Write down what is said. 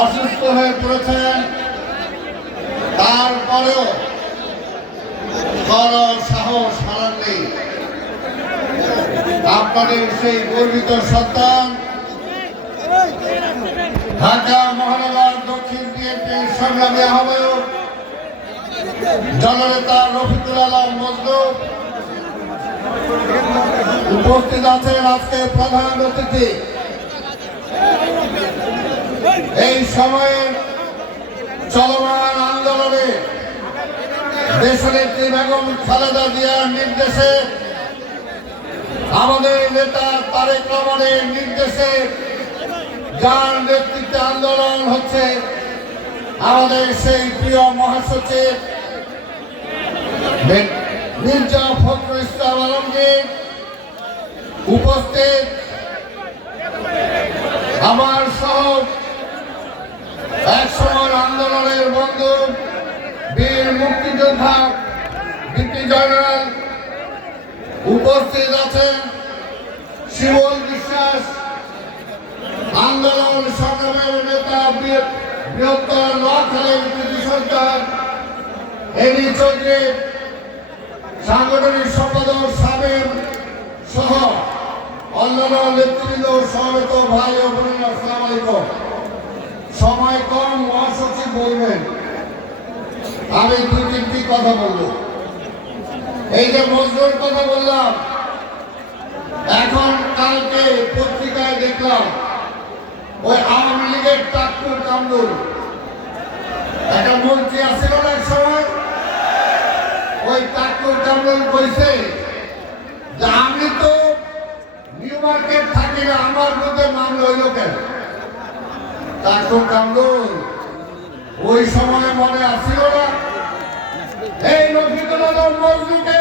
অসুস্থ হয়ে পড়েছেন, তারপরেও কোনো সাহস হারাননি। আপনাদের সেই গর্বিত সন্তান ঢাকা মহানগর দক্ষিণ বিএনপির সংগ্রামী আহ্বায়ক জননেতা রফিকুল আলম মজনু উপস্থিত আছেন আজকে প্রধান অতিথি। এই সময়ে চলমান আন্দোলনে দেশনেত্রী বেগম খালেদা জিয়ার নির্দেশে, আমাদের নেতা তারেক রহমানের নির্দেশে যার নেতৃত্বে আন্দোলন হচ্ছে, আমাদের সেই প্রিয় মহাসচিব মির্জা ফখরুল ইসলাম আলমগীর উপস্থিত, আমার সহ একসময় আন্দোলনের বন্ধু বীর মুক্তিযোদ্ধা ডিপি জেনারেল উপস্থিত আছেন, শিবল বিশ্বাস আন্দোলন সংগ্রামের নেতা, বৃহত্তর নোয়াখালীর কৃতি সন্তান এনি চৌধুরী সাংগঠনিক সম্পাদক সাবেক সহ অন্যান্য নেতৃবৃন্দ, সমবেত ভাই ও বোনেরা, আসসালামু আলাইকুম। সময় কম, মহাসচিব বলবেন, আমি দুই তিনটি কথা বলবো। এই যে মজদুর কথা বললাম, এখন কালকে পত্রিকায় দেখলাম ওই আওয়ামী লীগের টাক্কুর কামরুল একটা মন্ত্রী আসছিল না এক সময়, ওই টাক্কুর কামরুল কইছে যে আমি তো নিউ মার্কেট থাকি না, আমার মধ্যে মামলা হইল কেন? টাক্কুর কামরুল ওই সময় মনে আসছিল না এই রফিকুল আলম মজনুকে